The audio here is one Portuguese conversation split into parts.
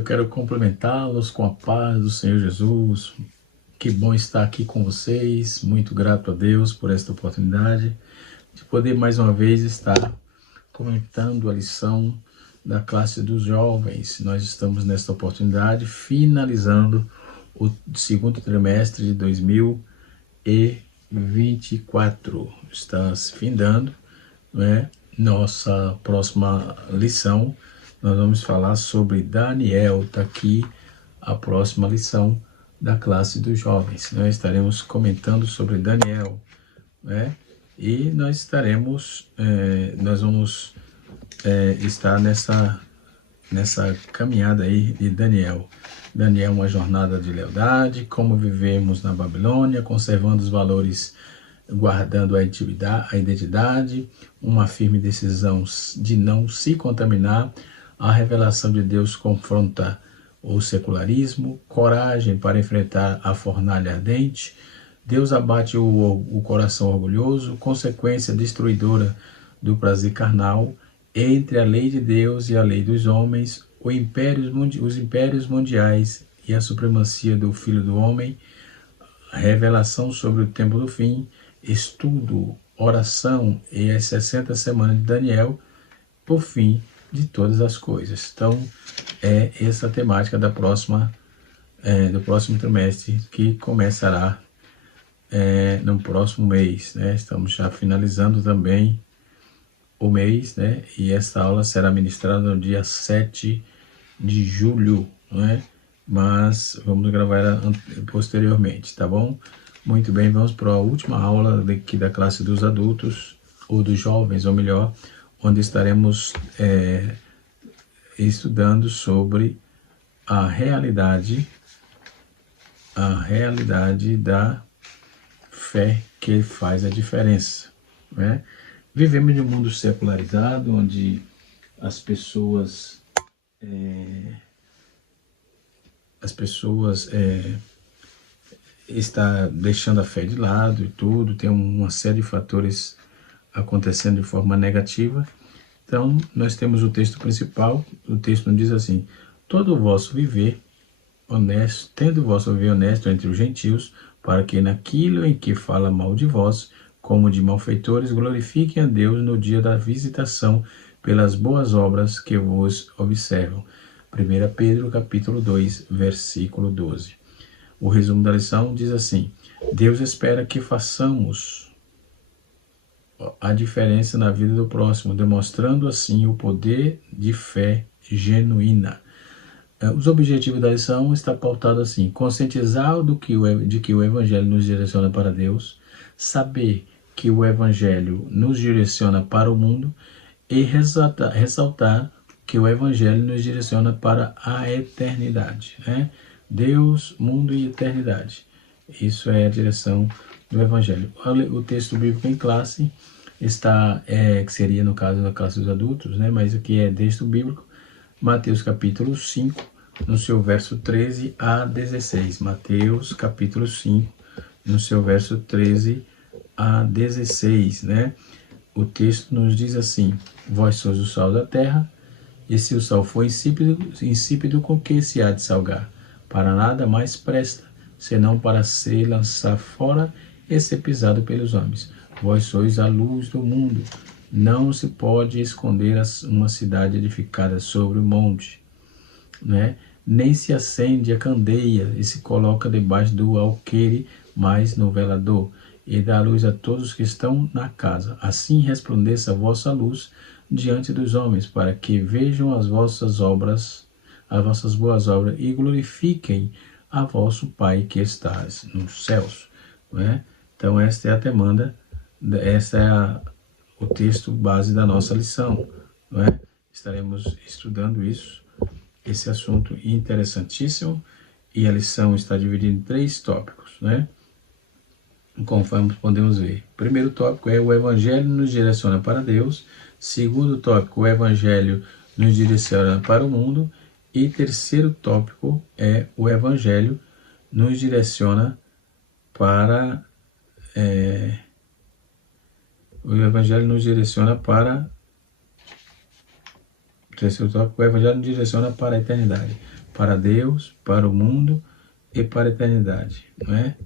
eu quero cumprimentá-los com a paz do Senhor Jesus. Que bom estar aqui com vocês. Muito grato a Deus por esta oportunidade de poder mais uma vez estar comentando a lição da classe dos jovens. Nós estamos nesta oportunidade finalizando o segundo trimestre de 2024. Está se findando, não é? Nossa próxima lição, nós vamos falar sobre Daniel. Está aqui a próxima lição da classe dos jovens. Nós estaremos comentando sobre Daniel, né? E nós vamos estar nessa caminhada aí de Daniel. Daniel, uma jornada de lealdade, como vivemos na Babilônia, conservando os valores, guardando a identidade, uma firme decisão de não se contaminar. A revelação de Deus confronta o secularismo, coragem para enfrentar a fornalha ardente. Deus abate o coração orgulhoso, consequência destruidora do prazer carnal. Entre a lei de Deus e a lei dos homens, os impérios mundiais e a supremacia do Filho do Homem, revelação sobre o tempo do fim, estudo, oração e as 60 semanas de Daniel, por fim de todas as coisas. Então, é essa a temática do próximo trimestre, que começará no próximo mês, né? Estamos já finalizando também o mês, né? E essa aula será ministrada no dia 7 de julho, né? Mas vamos gravar ela posteriormente, tá bom? Muito bem, vamos para a última aula aqui da classe dos adultos, ou dos jovens, ou melhor, onde estaremos estudando sobre a realidade da fé que faz a diferença, né? Vivemos em um mundo secularizado, onde as pessoas está deixando a fé de lado e tudo, tem uma série de fatores acontecendo de forma negativa. Então, nós temos o texto principal. O texto nos diz assim: todo o vosso viver honesto, tendo o vosso viver honesto entre os gentios, para que naquilo em que fala mal de vós, como de malfeitores, glorifiquem a Deus no dia da visitação pelas boas obras que vos observam. 1 Pedro capítulo 2, versículo 12. O resumo da lição diz assim: Deus espera que façamos a diferença na vida do próximo, demonstrando assim o poder de fé genuína. Os objetivos da lição estão pautados assim: conscientizar de que o Evangelho nos direciona para Deus, saber que o Evangelho nos direciona para o mundo e ressaltar que o Evangelho nos direciona para a eternidade, né? Deus, mundo e eternidade. Isso é a direção do Evangelho. O texto bíblico em classe está, que seria no caso da classe dos adultos, né? Mas aqui é texto bíblico, Mateus capítulo 5, no seu verso 13 a 16. Mateus capítulo 5, no seu verso 13 a 16, né? O texto nos diz assim: vós sois o sal da terra, e se o sal for insípido, com que se há de salgar? Para nada mais presta, senão para ser lançado fora e ser pisado pelos homens. Vós sois a luz do mundo. Não se pode esconder uma cidade edificada sobre o monte, né? Nem se acende a candeia e se coloca debaixo do alqueire, mas no velador, e dá luz a todos que estão na casa. Assim resplandeça a vossa luz diante dos homens, para que vejam as vossas boas obras, e glorifiquem a vosso Pai que estás nos céus, né? Então esta é a demanda, o texto base da nossa lição, né? Estaremos estudando esse assunto interessantíssimo, e a lição está dividida em 3 tópicos, né? Conforme podemos ver. O primeiro tópico é: o Evangelho nos direciona para Deus. Segundo tópico: o Evangelho nos direciona para o mundo. E terceiro tópico é: o Evangelho nos direciona para o Evangelho nos direciona para o terceiro tópico: o Evangelho nos direciona para a eternidade, para Deus, para o mundo e para a eternidade, não é?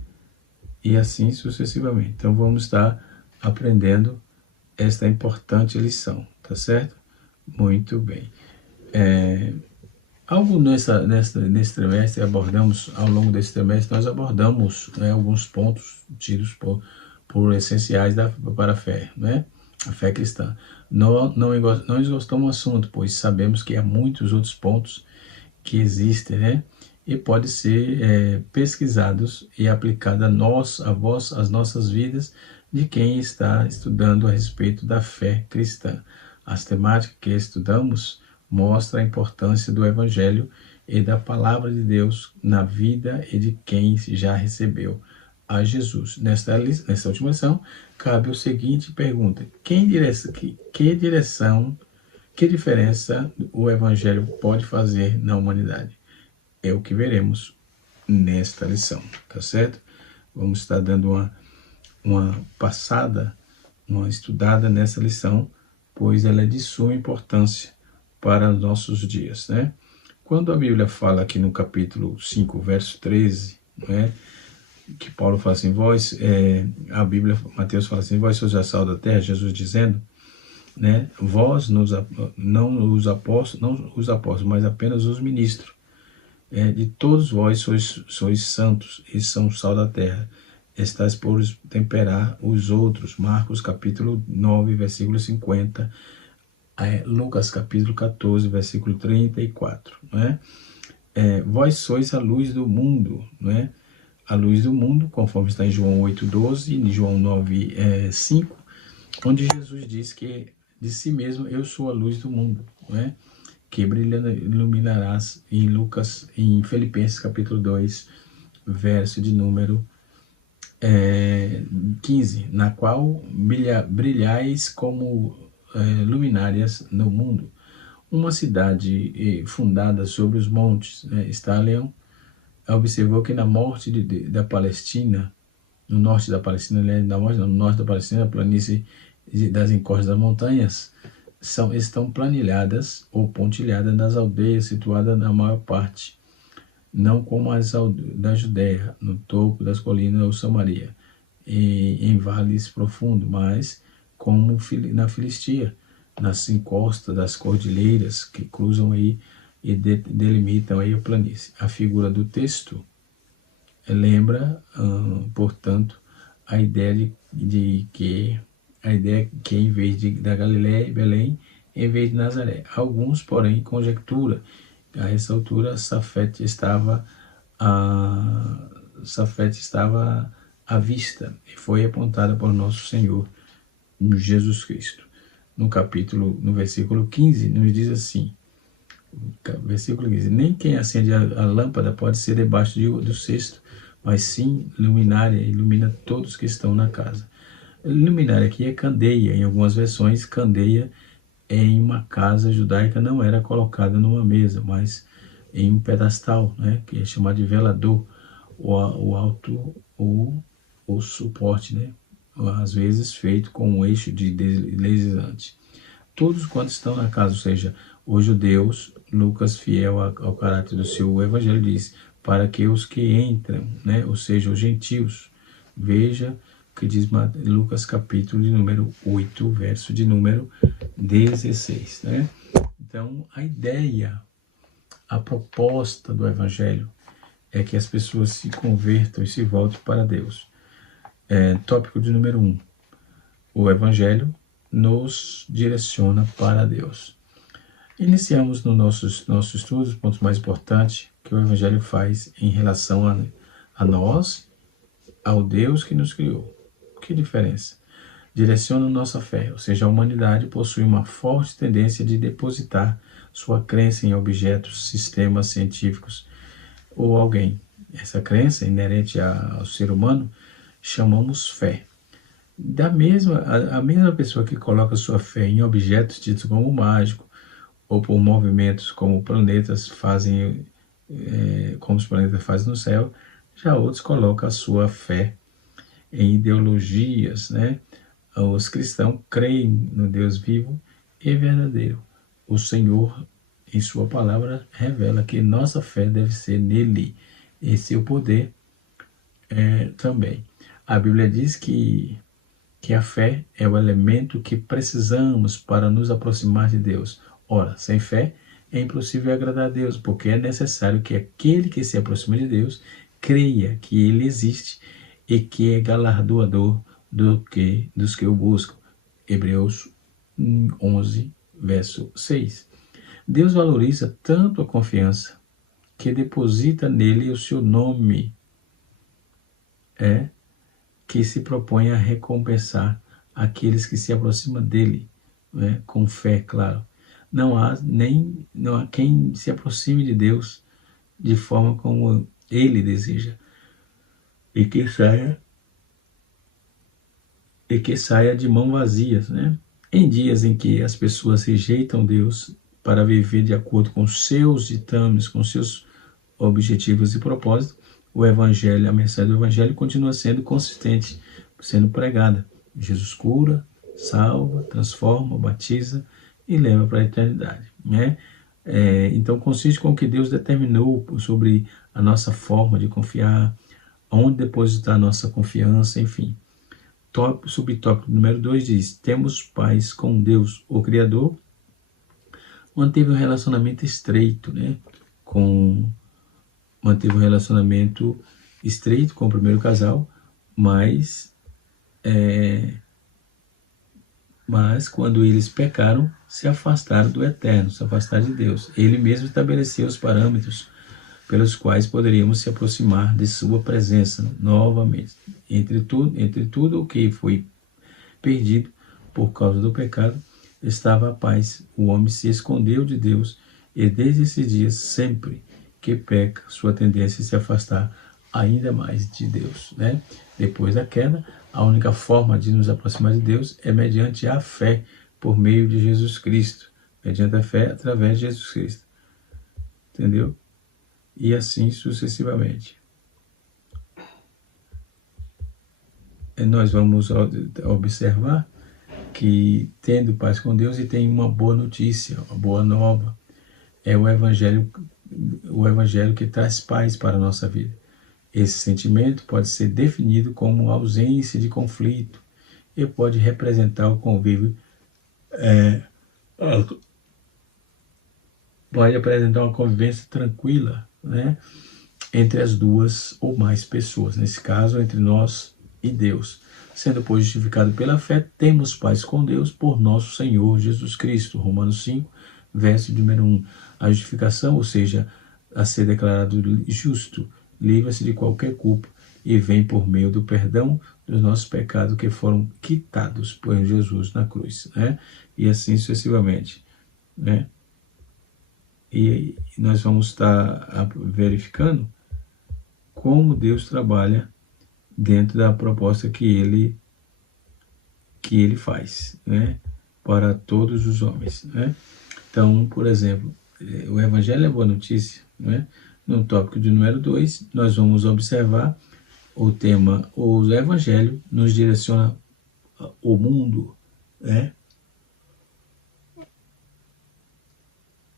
E assim sucessivamente. Então vamos estar aprendendo esta importante lição, tá certo? Muito bem. Algo nesse trimestre abordamos, ao longo desse trimestre, nós abordamos, né, alguns pontos tidos por essenciais para a fé, né? A fé cristã. Não esgotamos o assunto, pois sabemos que há muitos outros pontos que existem, né? E pode ser pesquisados e aplicado às nossas vidas de quem está estudando a respeito da fé cristã. As temáticas que estudamos mostram a importância do Evangelho e da Palavra de Deus na vida e de quem já recebeu a Jesus. Nesta última lição, cabe o seguinte pergunta: que diferença o Evangelho pode fazer na humanidade? É o que veremos nesta lição, tá certo? Vamos estar dando uma passada, uma estudada nessa lição, pois ela é de suma importância para os nossos dias, né? Quando a Bíblia fala aqui no capítulo 5, verso 13, né, que Paulo fala assim, a Bíblia, Mateus fala assim, vós sois a sal da terra, Jesus dizendo, né, vós não os apóstolos, mas apenas os ministros, de todos vós sois santos e são sal da terra, estáis por temperar os outros. Marcos capítulo 9, versículo 50, Lucas capítulo 14, versículo 34, né? Vós sois a luz do mundo, né? A luz do mundo, conforme está em João 8,12 e em João 9, 5, onde Jesus diz que de si mesmo eu sou a luz do mundo, né? Que brilhando iluminarás em Filipenses capítulo 2, verso de número 15, na qual brilhais como luminárias no mundo. Uma cidade fundada sobre os montes, né? Stalin observou que na morte da Palestina, no norte da Palestina, no norte da Palestina, a planície das encostas das montanhas, estão planilhadas ou pontilhadas nas aldeias situadas na maior parte, não como as da Judéia, no topo das colinas ou Samaria, em vales profundos, mas como na Filistia, nas encostas das cordilheiras que cruzam aí e delimitam aí a planície. A figura do texto lembra, portanto, a ideia que em vez da Galiléia e Belém, em vez de Nazaré. Alguns, porém, conjectura que a essa altura Safete estava à vista e foi apontada por nosso Senhor Jesus Cristo. No versículo 15, nos diz assim, versículo 15, nem quem acende a lâmpada pode ser debaixo do cesto, mas sim luminária, ilumina todos que estão na casa. Luminária aqui é candeia, em algumas versões, candeia em uma casa judaica não era colocada numa mesa, mas em um pedestal, né, que é chamado de velador, o alto ou o suporte, né, às vezes feito com um eixo de deslizante. Todos quantos estão na casa, ou seja, os judeus, Lucas, fiel ao caráter do seu evangelho, diz, para que os que entram, né, ou seja, os gentios, veja que diz Lucas capítulo de número 8, verso de número 16, né? Então, a ideia, a proposta do evangelho é que as pessoas se convertam e se voltem para Deus. Tópico de número 1. O evangelho nos direciona para Deus. Iniciamos no nosso estudo os pontos mais importantes que o evangelho faz em relação a nós, ao Deus que nos criou. Que diferença? Direciona nossa fé, ou seja, a humanidade possui uma forte tendência de depositar sua crença em objetos, sistemas científicos ou alguém. Essa crença inerente ao ser humano chamamos fé. A mesma pessoa que coloca sua fé em objetos ditos como mágico ou por movimentos como planetas fazem, como os planetas fazem no céu, já outros colocam a sua fé em ideologias, né? Os cristãos creem no Deus vivo e verdadeiro, o Senhor em sua palavra, revela que nossa fé deve ser nele, em seu poder também. A Bíblia diz que a fé é o elemento que precisamos para nos aproximar de Deus. Ora, sem fé é impossível agradar a Deus, porque é necessário que aquele que se aproxima de Deus creia que Ele existe e que é galardoador dos que o buscam. Hebreus 11, verso 6. Deus valoriza tanto a confiança que deposita nele o seu nome, que se propõe a recompensar aqueles que se aproximam dele, com fé, claro. Não há quem se aproxime de Deus de forma como ele deseja e que saia de mãos vazias, né? Em dias em que as pessoas rejeitam Deus para viver de acordo com seus ditames, com seus objetivos e propósitos, o Evangelho, a mensagem do Evangelho continua sendo consistente, sendo pregada. Jesus cura, salva, transforma, batiza e leva para a eternidade, né? Então consiste com o que Deus determinou sobre a nossa forma de confiar, onde depositar a nossa confiança, enfim. Subtópico número 2 diz: temos paz com Deus, o Criador. Manteve um relacionamento estreito, né? Manteve um relacionamento estreito com o primeiro casal, mas quando eles pecaram, se afastaram do Eterno, se afastaram de Deus. Ele mesmo estabeleceu os parâmetros pelos quais poderíamos se aproximar de sua presença novamente. Entre tudo o que foi perdido por causa do pecado, estava a paz. O homem se escondeu de Deus e desde esses dias, sempre que peca, sua tendência é se afastar ainda mais de Deus, né? Depois da queda, a única forma de nos aproximar de Deus é mediante a fé por meio de Jesus Cristo, mediante a fé através de Jesus Cristo, entendeu? E assim sucessivamente. Nós vamos observar que, tendo paz com Deus, e tem uma boa notícia, uma boa nova, é o Evangelho que traz paz para a nossa vida. Esse sentimento pode ser definido como ausência de conflito e pode representar o convívio, pode apresentar uma convivência tranquila, né, entre as duas ou mais pessoas, nesse caso, entre nós e Deus. Sendo, pois, justificado pela fé, temos paz com Deus por nosso Senhor Jesus Cristo. Romanos 5, verso número 1. A justificação, ou seja, a ser declarado justo, livra-se de qualquer culpa e vem por meio do perdão dos nossos pecados que foram quitados por Jesus na cruz, né? E assim sucessivamente, né? E nós vamos estar verificando como Deus trabalha dentro da proposta que ele faz, né, para todos os homens, né? Então, por exemplo, o Evangelho é boa notícia, né? No tópico de número 2, nós vamos observar o tema: o Evangelho nos direciona o mundo, né?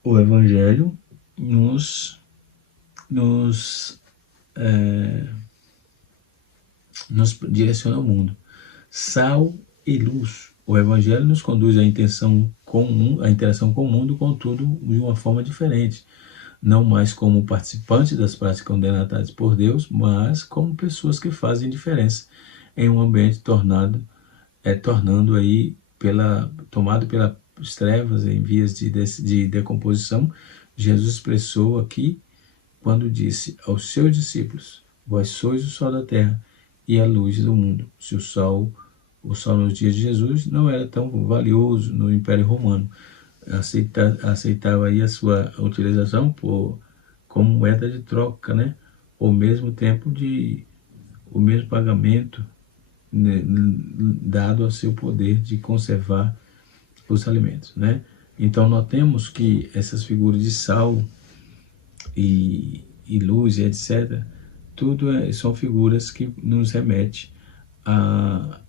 O Evangelho nos direciona ao mundo. Sal e luz. O Evangelho nos conduz à interação com o mundo, contudo, de uma forma diferente. Não mais como participantes das práticas condenadas por Deus, mas como pessoas que fazem diferença em um ambiente tomado pelas trevas em vias de decomposição. Jesus expressou aqui quando disse aos seus discípulos: vós sois o sol da terra e a luz do mundo. Se o sol nos dias de Jesus não era tão valioso no Império Romano, aceitava aí a sua utilização como moeda de troca, né? O mesmo pagamento, né, dado ao seu poder de conservar os alimentos, né? Então notemos que essas figuras de sal e luz, etc., tudo são figuras que nos remetem a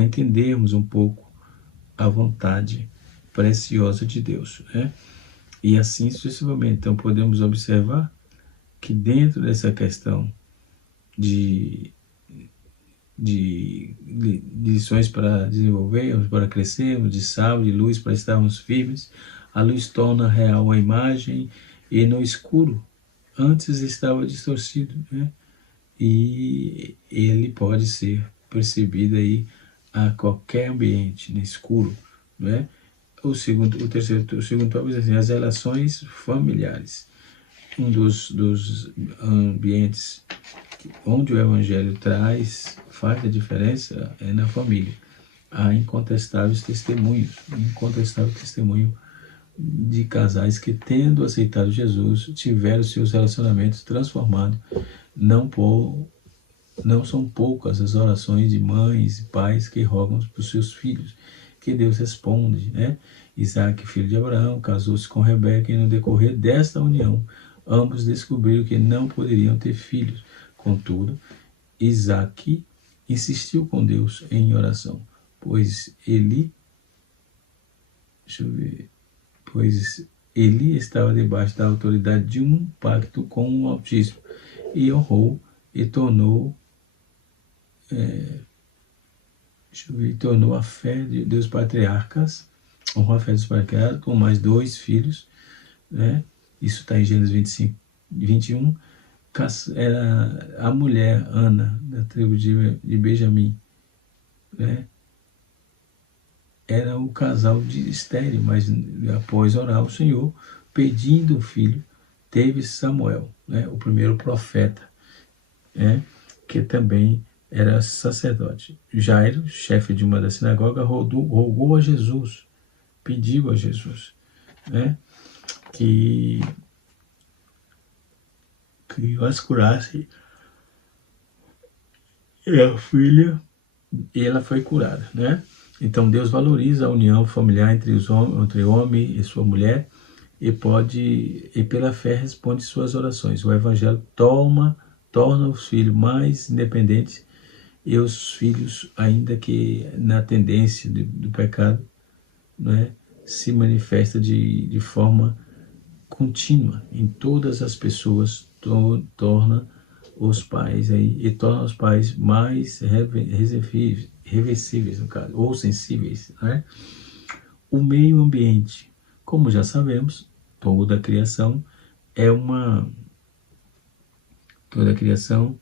entendermos um pouco a vontade preciosa de Deus, né? E assim sucessivamente. Então podemos observar que dentro dessa questão de, de lições para desenvolvermos, para crescermos, de sal, de luz, para estarmos firmes, a luz torna real a imagem, e no escuro antes estava distorcido, né? E ele pode ser percebido aí a qualquer ambiente, no escuro, né? O segundo tópico diz assim, as relações familiares. Um dos ambientes onde o Evangelho faz a diferença é na família. Há incontestável testemunho de casais que, tendo aceitado Jesus, tiveram seus relacionamentos transformados. Não são poucas as orações de mães e pais que rogam por seus filhos, que Deus responde, né? Isaac, filho de Abraão, casou-se com Rebeca, e no decorrer desta união, ambos descobriram que não poderiam ter filhos. Contudo, Isaac insistiu com Deus em oração, pois ele estava debaixo da autoridade de um pacto com o Altíssimo, e honrou e tornou tornou a fé dos patriarcas, honrou a fé dos patriarcas com mais 2 filhos, né? Isso está em Gênesis 25, 21. Era a mulher Ana, da tribo de Benjamim, né? Era o casal de estéril, mas após orar o Senhor, pedindo um filho, teve Samuel, né? O primeiro profeta, né? Que também era sacerdote. Jairo, chefe de uma da sinagoga, rogou a Jesus, pediu a Jesus, né? que as curasse, e a filha, ela foi curada, né? Então Deus valoriza a união familiar entre o homem e sua mulher, e pela fé responde suas orações. O Evangelho torna os filhos mais independentes, e os filhos, ainda que na tendência do pecado, né, se manifesta de forma contínua em todas as pessoas, torna os pais mais reversíveis, no caso, ou sensíveis, né? O meio ambiente, como já sabemos, toda a criação é uma toda a criação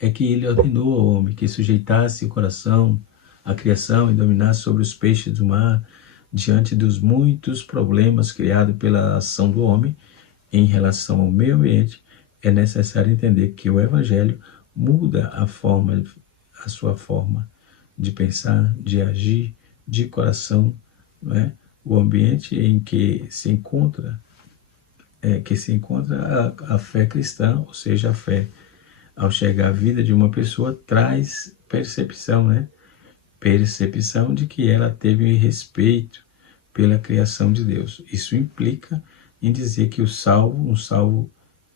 é que ele ordenou ao homem que sujeitasse o coração à criação e dominasse sobre os peixes do mar. Diante dos muitos problemas criados pela ação do homem em relação ao meio ambiente, é necessário entender que o Evangelho muda a sua forma de pensar, de agir, de coração, né? O ambiente em que se encontra a fé cristã, ou seja, a fé, ao chegar à vida de uma pessoa, traz percepção, né? Percepção de que ela teve respeito pela criação de Deus. Isso implica em dizer que um salvo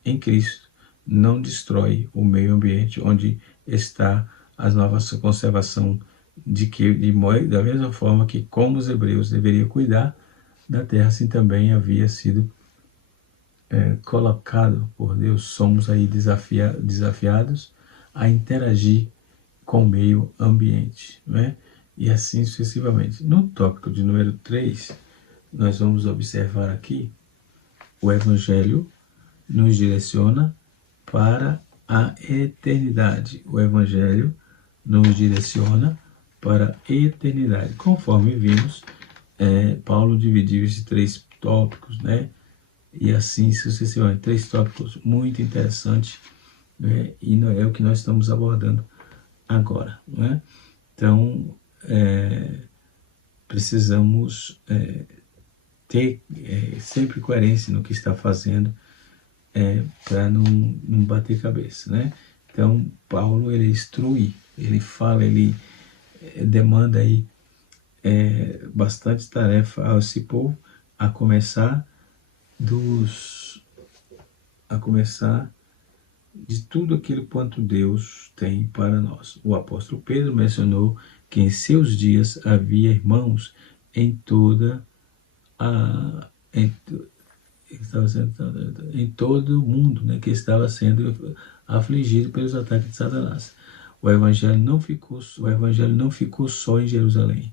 em Cristo, não destrói o meio ambiente onde está a nova conservação, da mesma forma que, como os hebreus deveriam cuidar da terra, assim também havia sido colocado por Deus. Somos aí desafiados a interagir com o meio ambiente, né? E assim sucessivamente. No tópico de número 3, nós vamos observar aqui o Evangelho nos direciona para a eternidade. O Evangelho nos direciona para a eternidade. Conforme vimos, Paulo dividiu esses 3 tópicos, né? E assim sucessivamente. 3 tópicos muito interessantes, né? E não é o que nós estamos abordando agora, né? Então, precisamos ter sempre coerência no que está fazendo, para não bater cabeça, né? Então, Paulo, ele instrui, ele fala, ele demanda aí bastante tarefa a esse povo, a começar de tudo aquilo quanto Deus tem para nós. O apóstolo Pedro mencionou que em seus dias havia irmãos em toda a em todo o mundo, né, que estava sendo afligido pelos ataques de Satanás. O evangelho não ficou só em Jerusalém,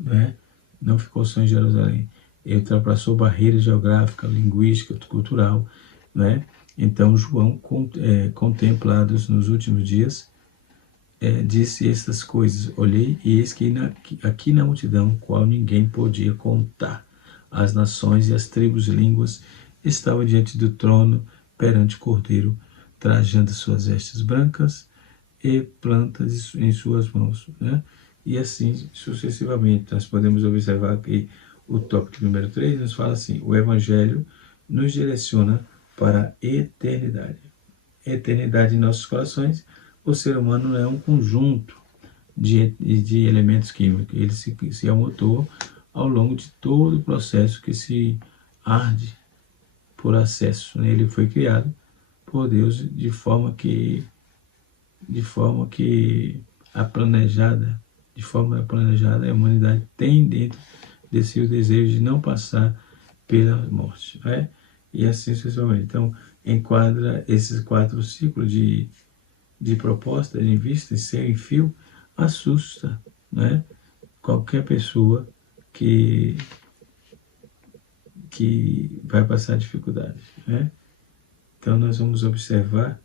né? Não ficou só em Jerusalém. Ele ultrapassou barreiras geográfica, linguística, cultural, né? Então João, contemplados nos últimos dias, disse estas coisas: olhei e eis que aqui na multidão, qual ninguém podia contar, as nações e as tribos e línguas estavam diante do trono, perante o Cordeiro, trajando suas vestes brancas e plantas em suas mãos, né? E assim sucessivamente. Nós podemos observar que o tópico número 3 nos fala assim: o Evangelho nos direciona para a eternidade. Eternidade em nossos corações. O ser humano não é um conjunto de elementos químicos. Ele se amotou ao longo de todo o processo que se arde por acesso, né? Ele foi criado por Deus de forma que de forma planejada, a humanidade tem dentro de si o desejo de não passar pela morte, né? E assim sucessivamente. Então, enquadra esses 4 ciclos de proposta, de vista, sem fio, assusta, né? Qualquer pessoa que vai passar dificuldades, né? Então, nós vamos observar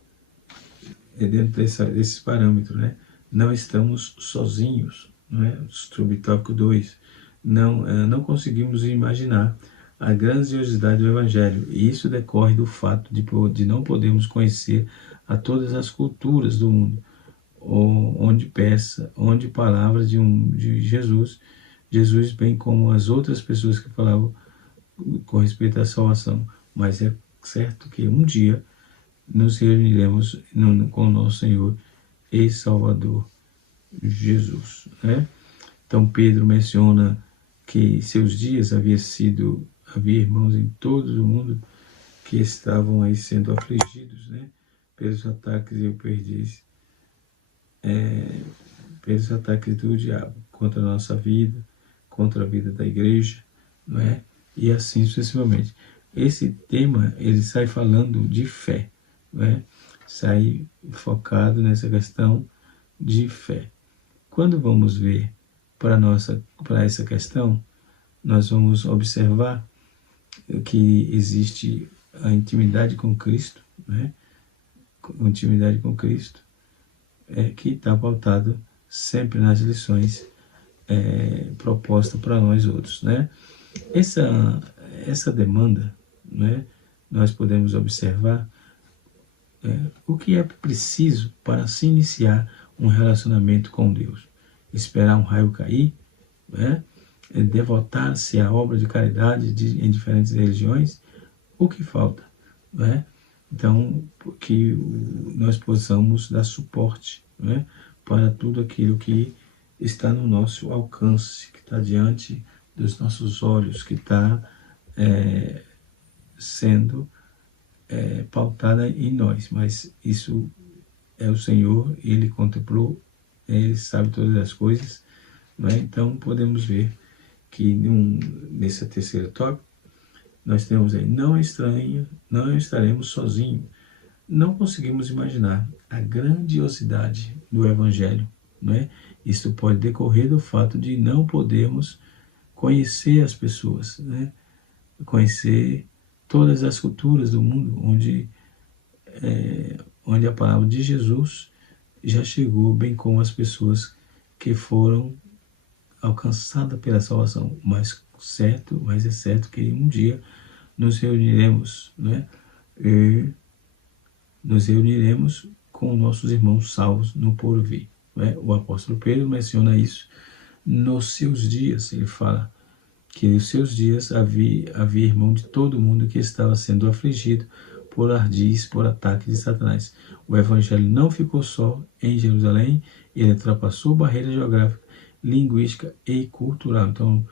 dentro desses parâmetros, né? Não estamos sozinhos, né? Subtópico 2. Não conseguimos imaginar a grandiosidade do Evangelho, e isso decorre do fato de não podermos conhecer a todas as culturas do mundo, onde palavras de Jesus, bem como as outras pessoas que falavam com respeito à salvação. Mas é certo que um dia nos reuniremos com o nosso Senhor e Salvador Jesus, né? Então Pedro menciona que seus dias havia irmãos em todo o mundo que estavam aí sendo afligidos, né, pelos ataques e perdizes, pelos ataques do diabo contra a nossa vida, contra a vida da igreja, não é? E assim sucessivamente. Esse tema, ele sai falando de fé, não é? Sai focado nessa questão de fé. Quando vamos ver para essa questão, nós vamos observar que existe a intimidade com Cristo, né? A intimidade com Cristo, que está pautado sempre nas lições propostas para nós outros, né? Essa demanda, né? Nós podemos observar o que é preciso para se iniciar um relacionamento com Deus. Esperar um raio cair, né? Devotar-se à obra de caridade em diferentes religiões. O que falta, né? Então, que nós possamos dar suporte, né, para tudo aquilo que está no nosso alcance, que está diante dos nossos olhos, que está sendo pautada em nós. Mas isso é o Senhor, Ele contemplou, Ele sabe todas as coisas, né? Então podemos ver que nesse terceiro tópico, nós temos aí: não estaremos sozinhos. Não conseguimos imaginar a grandiosidade do Evangelho, não é? Isso pode decorrer do fato de não podermos conhecer as pessoas, né? Conhecer todas as culturas do mundo, onde a palavra de Jesus já chegou, bem como as pessoas que foram alcançadas pela salvação. Mas é certo que um dia nos reuniremos, né? E nos reuniremos com nossos irmãos salvos no porvir, né? O apóstolo Pedro menciona isso nos seus dias. Ele fala que nos seus dias havia irmão de todo mundo que estava sendo afligido por ardis, por ataques de Satanás. O evangelho não ficou só em Jerusalém, ele ultrapassou barreira geográfica, linguística e cultural. Então,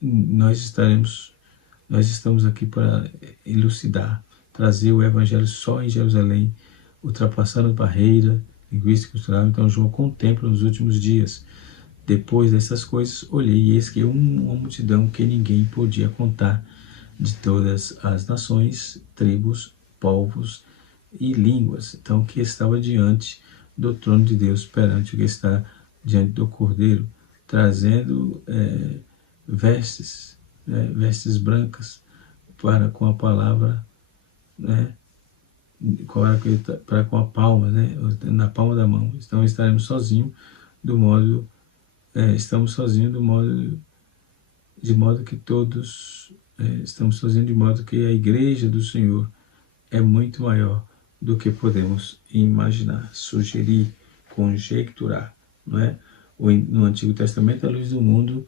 nós estamos aqui para elucidar trazer o evangelho só em Jerusalém, ultrapassando barreira linguística e cultural. Então João contempla nos últimos dias. Depois dessas coisas, olhei e eis que uma multidão que ninguém podia contar, de todas as nações, tribos, povos e línguas. Então, que estava diante do trono de Deus, perante o que está diante do Cordeiro, trazendo vestes, vestes brancas, para com a palavra, né, para com a palma, né, na palma da mão. Então estaremos sozinhos estamos sozinhos de modo que todos estamos sozinhos, de modo que a igreja do Senhor é muito maior do que podemos imaginar, sugerir, conjecturar, não é? No Antigo Testamento, a luz do mundo,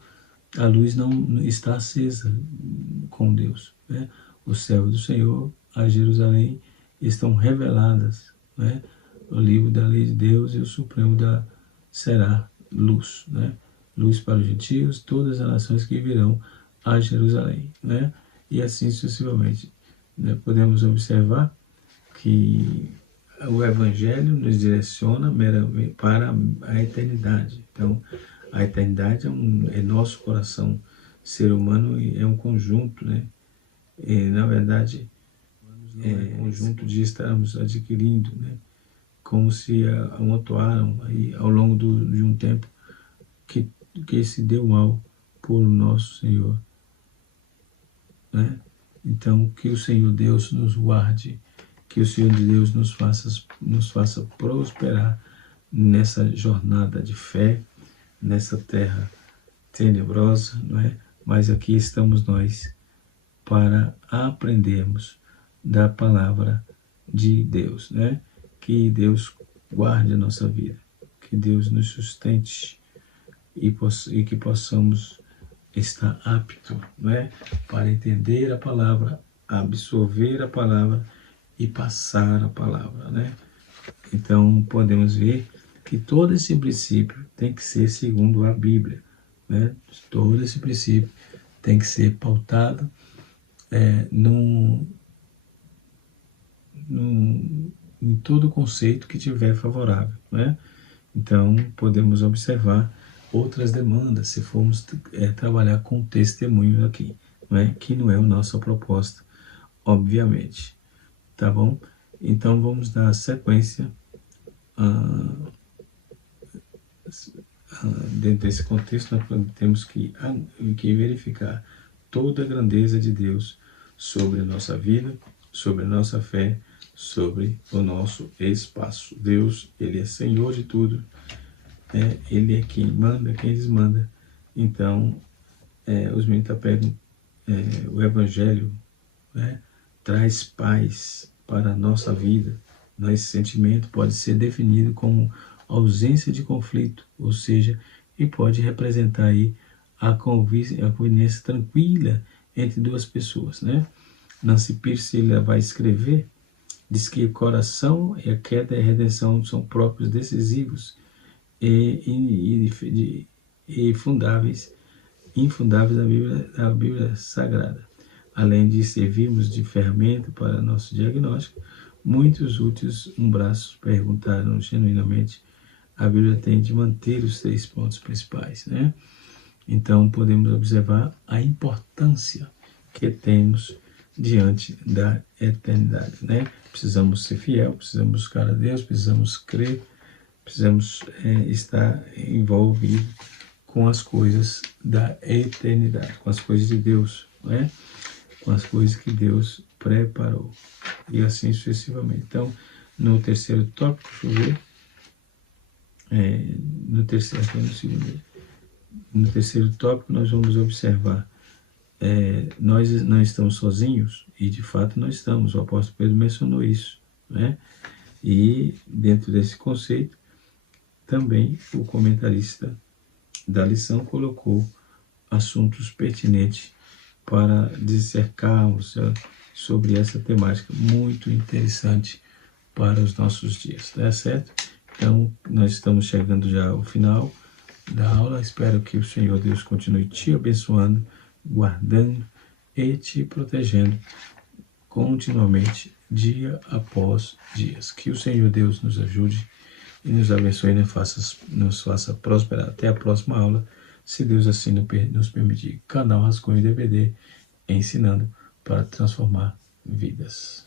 a luz não está acesa com Deus, né? O céu do Senhor, a Jerusalém, estão reveladas, né? O livro da lei de Deus e o supremo será luz, né? Luz para os gentios, todas as nações que virão a Jerusalém, né? E assim sucessivamente, né? Podemos observar que o Evangelho nos direciona para a eternidade. Então, a eternidade é nosso coração. Ser humano é um conjunto, né? Na verdade, é um conjunto de estarmos adquirindo, né? Como se amontoaram aí ao longo de um tempo que se deu mal por nosso Senhor, né? Então, que o Senhor Deus nos guarde, que o Senhor de Deus nos faça prosperar nessa jornada de fé, nessa terra tenebrosa, não é? Mas aqui estamos nós para aprendermos da palavra de Deus, né? Que Deus guarde a nossa vida, que Deus nos sustente e que possamos estar apto, não é? Para entender a palavra, absorver a palavra e passar a palavra, né? Então podemos ver que todo esse princípio tem que ser segundo a Bíblia, né? Todo esse princípio tem que ser pautado em todo conceito que tiver favorável, né? Então podemos observar outras demandas se formos trabalhar com testemunhos aqui, né? Que não é a nossa proposta, obviamente, tá bom? Então vamos dar sequência dentro desse contexto. Nós temos que verificar toda a grandeza de Deus sobre a nossa vida, sobre a nossa fé, sobre o nosso espaço. Deus, Ele é Senhor de tudo, Ele é quem manda, quem desmanda. Então, os meninos pegam o Evangelho, né, traz paz para a nossa vida. Esse sentimento pode ser definido como ausência de conflito, ou seja, e pode representar aí a convivência tranquila entre duas pessoas, né? Nancy Pierce, ela vai escrever, diz que o coração e a queda e a redenção são próprios decisivos e infundáveis da Bíblia Sagrada. Além de servirmos de ferramenta para nosso diagnóstico, muitos úteis braços perguntaram genuinamente. A Bíblia tem de manter os 3 pontos principais, né? Então podemos observar a importância que temos diante da eternidade, né? Precisamos ser fiel, precisamos buscar a Deus, precisamos crer, precisamos estar envolvidos com as coisas da eternidade, com as coisas de Deus, né? Com as coisas que Deus preparou, e assim sucessivamente. Então, no terceiro tópico, deixa eu ver, no terceiro tópico nós vamos observar, nós não estamos sozinhos, e de fato não estamos, o apóstolo Pedro mencionou isso, né? E dentro desse conceito, também o comentarista da lição colocou assuntos pertinentes para dissecarmos sobre essa temática muito interessante para os nossos dias, tá certo? Então, nós estamos chegando já ao final da aula. Espero que o Senhor Deus continue te abençoando, guardando e te protegendo continuamente dia após dia. Que o Senhor Deus nos ajude e nos abençoe e nos faça prosperar. Até a próxima aula, se Deus assim nos permitir. Canal Rascunho DVD, ensinando para transformar vidas.